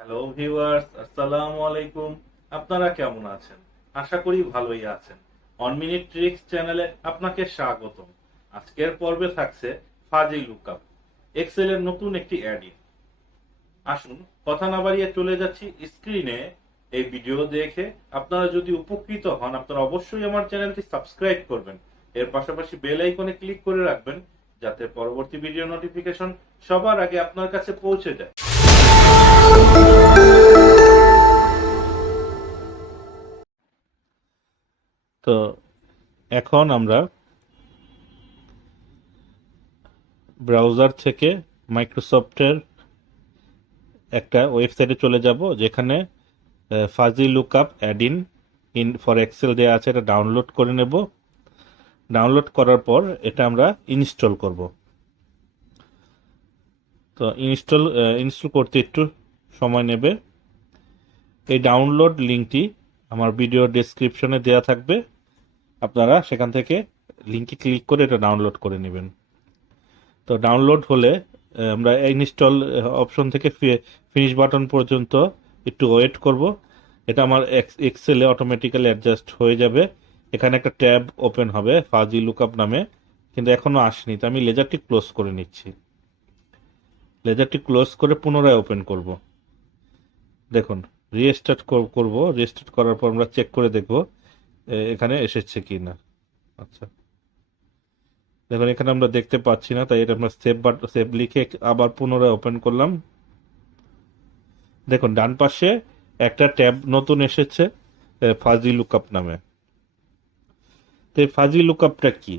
Hello viewers, আসসালামু আলাইকুম। আপনারা কেমন আছেন? আশা করি ভালোই আছেন। 1 মিনিট ট্রিক্স চ্যানেলে আপনাকে স্বাগতম। আজকের পর্বে থাকছে ফাজি লুকআপ, এক্সেলের নতুন একটি অ্যাড-ইন। আসুন কথা না বাড়িয়ে চলে যাচ্ছি স্ক্রিনে। এই ভিডিও দেখে আপনারা যদি উপকৃত হন, আপনারা অবশ্যই আমার চ্যানেলটি সাবস্ক্রাইব করবেন। এর পাশাপাশি বেল আইকনে ক্লিক করে রাখবেন, যাতে পরবর্তী ভিডিও নোটিফিকেশন সবার আগে আপনার কাছে পৌঁছে যায়। তো এখন আমরা ব্রাউজার থেকে মাইক্রোসফটের একটা ওয়েবসাইটে চলে যাব, যেখানে fuzzy lookup add in in for Excel দেওয়া আছে। এটা ডাউনলোড করে নেব। ডাউনলোড করার পর এটা আমরা ইনস্টল করব। তো ইনস্টল করতে একটু সময় নেবে। এই ডাউনলোড লিঙ্কটি আমার ভিডিও ডেসক্রিপশনে দেওয়া থাকবে, আপনারা সেখান থেকে লিঙ্কে ক্লিক করে এটা ডাউনলোড করে নেবেন। তো ডাউনলোড হলে আমরা ইনস্টল অপশন থেকে ফিনিশ বাটন পর্যন্ত একটু ওয়েট করব। এটা আমার এক্সেলে অটোমেটিক্যালি অ্যাডজাস্ট হয়ে যাবে। এখানে একটা ট্যাব ওপেন হবে ফাজি লুকআপ নামে, কিন্তু এখনো আসেনি। তো আমি লেজারটি ক্লোজ করে নিচ্ছি। লেজারটি ক্লোজ করে পুনরায় ওপেন করব। দেখুন, রিস্টার্ট করব। রিস্টার্ট করার পর আমরা চেক করে দেখব এখানে এসেছে কি না। আচ্ছা, দেখুন এখানে আমরা দেখতে পাচ্ছি না, তাই এটা আমরা সেভ লিখে আবার পুনরায় ওপেন করলাম। দেখুন ডান পাশে একটা ট্যাব নতুন এসেছে ফাজি লুকআপ নামে। তো এই ফাজি লুকআপটা কি?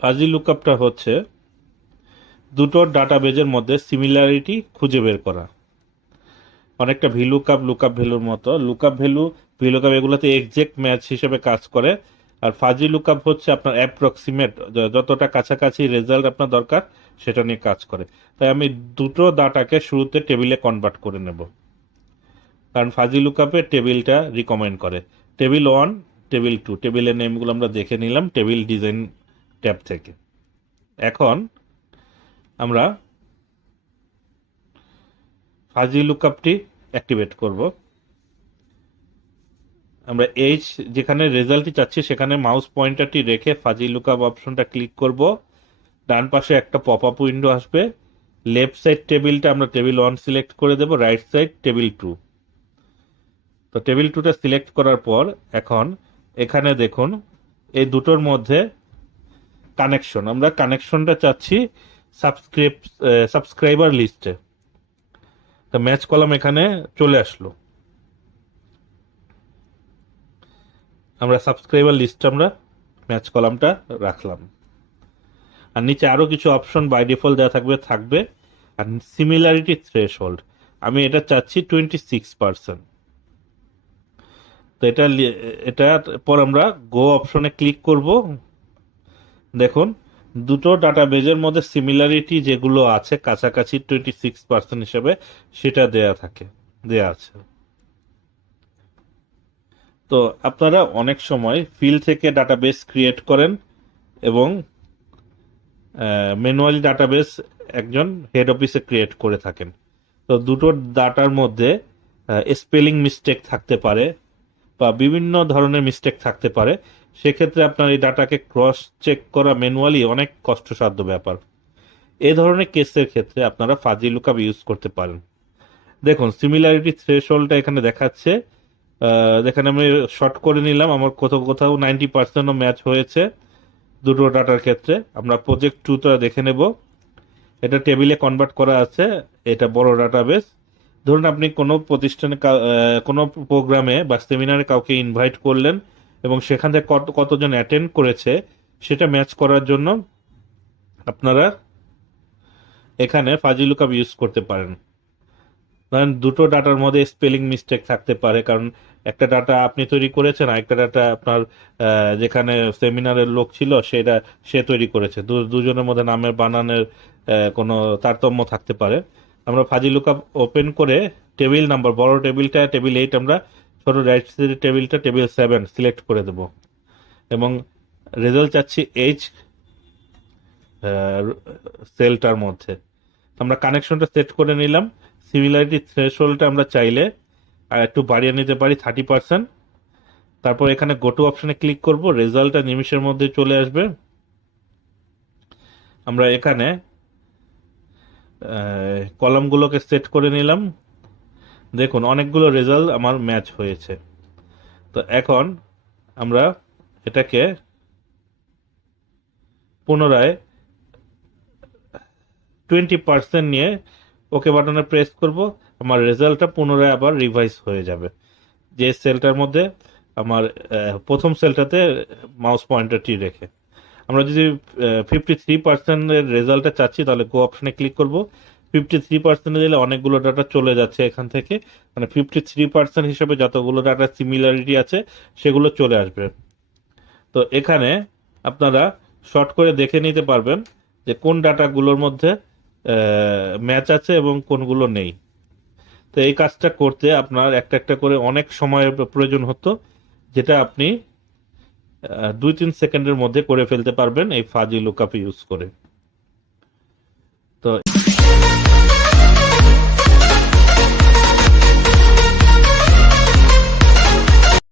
ফাজি লুকআপটা হচ্ছে দুটো ডাটাবেজের মধ্যে সিমিলারিটি খুঁজে বের করা। অনেকটা ভিলুকআপ লুকআপ ভ্যালুর মতো। লুকআপ ভ্যালু, ভিলুকআপ এগুলোতে এক্সাক্ট ম্যাচ হিসেবে কাজ করে। আর ফাজি লুকআপ হচ্ছে আপনার অ্যাপ্রক্সিমেট, যতটা কাছাকাছি রেজাল্ট আপনার দরকার সেটা নিয়ে কাজ করে। তাই আমি দুটো ডাটাকে শুরুতে টেবিলে কনভার্ট করে নেব, কারণ ফাজি লুকআপে টেবিলটা রিকমেন্ড করে। টেবিল 1, টেবিল 2, টেবিলের নেমগুলো আমরা দেখে নিলাম টেবিল ডিজাইন ট্যাব থেকে। এখন আমরা ফাজি লুকআপটি অ্যাক্টিভেট করব। আমরা এইচ যেখানে রেজাল্টটি চাচ্ছি সেখানে মাউস পয়েন্টারটি রেখে ফাজি লুকআপ অপশনটা ক্লিক করব। ডান পাশে একটা পপ আপ উইন্ডো আসবে। লেফট সাইড টেবিলটা আমরা টেবিল 1 সিলেক্ট করে দেব, রাইট সাইড টেবিল 2। তো টেবিল 2টা সিলেক্ট করার পর এখন এখানে দেখুন এই দুটোর মধ্যে কানেকশন, আমরা কানেকশনটা চাচ্ছি সাবস্ক্রাইবার লিস্টে। তো ম্যাচ কলাম এখানে চলে আসলো। আমরা সাবস্ক্রাইবার লিস্ট আমরা ম্যাচ কলামটা রাখলাম। আর নিচে আরো কিছু অপশন বাই ডিফল্ট দেওয়া থাকবে। আর সিমিলারিটি থ্রেশহোল্ড আমি এটা চাচ্ছি 26%। তো এটার পর আমরা গো অপশনে ক্লিক করব। দেখুন দুটো ডাটাবেজের মধ্যে সিমিলারিটি যেগুলো আছে কাছাকাছি 26% হিসেবে, সেটা দেয়া আছে। তো আপনারা অনেক সময় ফিল্ড থেকে ডাটাবেস ক্রিয়েট করেন এবং ম্যানুয়ালি ডাটাবেস একজন হেড অফিসে ক্রিয়েট করে থাকেন। তো দুটো ডাটার মধ্যে স্পেলিং মিস্টেক থাকতে পারে বা বিভিন্ন ধরনের মিস্টেক থাকতে পারে। সেক্ষেত্রে আপনার এই ডাটাকে ক্রস চেক করা ম্যানুয়ালি অনেক কষ্টসাধ্য ব্যাপার। এই ধরনের কেসের ক্ষেত্রে আপনারা ফাজি লুকআপ ইউজ করতে পারেন। দেখুন সিমিলারিটি থ্রেশহোল্ডটা এখানে দেখাচ্ছে। যেখানে আমি শর্ট করে নিলাম, আমার কোথাও কোথাও 90%ও ম্যাচ হয়েছে দুটো ডাটার ক্ষেত্রে। আমরা প্রজেক্ট 2টা দেখে নেব। এটা টেবিলে কনভার্ট করা আছে, এটা বড় ডাটাবেস। ধরুন আপনি কোনো প্রতিষ্ঠানে কোনো প্রোগ্রামে বা সেমিনারে কাউকে ইনভাইট করলেন এবং সেখান থেকে কতজন অ্যাটেন্ড করেছে সেটা ম্যাচ করার জন্য আপনারা এখানে ফাজি লুকআপ ইউজ করতে পারেন। ধরেন দুটো ডাটার মধ্যে স্পেলিং মিস্টেক থাকতে পারে, কারণ একটা ডাটা আপনি তৈরি করেছেন আর একটা ডাটা আপনার যেখানে সেমিনারের লোক ছিল সে তৈরি করেছে। দুজনের মধ্যে নামের বানানের কোনো তারতম্য থাকতে পারে। আমরা ফাজি লুকআপ ওপেন করে টেবিল নাম্বার, বড় টেবিলটা টেবিল 8, আমরা ছোট রাইট সাইডের টেবিলটা টেবিল 7 সিলেক্ট করে দেব এবং রেজাল্ট চাচ্ছি এইচ সেলটার মধ্যে। আমরা কানেকশনটা সেট করে নিলাম। সিমিলারিটি থ্রেশহোল্ডটা আমরা চাইলে আর একটু বাড়িয়ে নিতে পারি 30%। তারপর এখানে গো টু অপশনে ক্লিক করব, রেজাল্টটা নিমিষের মধ্যে চলে আসবে। আমরা এখানে কলামগুলোকে সেট করে নিলাম। দেখুন অনেকগুলো রেজাল্ট আমার ম্যাচ হয়েছে। তো এখন আমরা এটাকে পুনরায় 20% নিয়ে ওকে বাটনে প্রেস করব, আমার রেজাল্টটা পুনরায় আবার রিভাইজ হয়ে যাবে। যে সেলটার মধ্যে আমার প্রথম সেলটাতে মাউস পয়েন্টারটি রেখে আমরা যদি 53%-এর রেজাল্টটা চাচ্ছি তাহলে গো অপশনে ক্লিক করব। 53% দিলে অনেকগুলো ডাটা চলে যাচ্ছে এখান থেকে, মানে 53% হিসেবে যতগুলো ডাটা সিমিলারিটি আছে সেগুলো চলে আসবে। তো এখানে আপনারা শর্ট করে দেখে নিতে পারবেন যে কোন ডাটাগুলোর মধ্যে ম্যাচ আছে এবং কোনগুলো নেই। তো এই কাজটা করতে আপনার একটা একটা করে অনেক সময়ের প্রয়োজন হতো, যেটা আপনি 2-3 সেকেন্ডের মধ্যে করে ফেলতে পারবেন এই ফাজি লুকআপ ইউজ করে। তো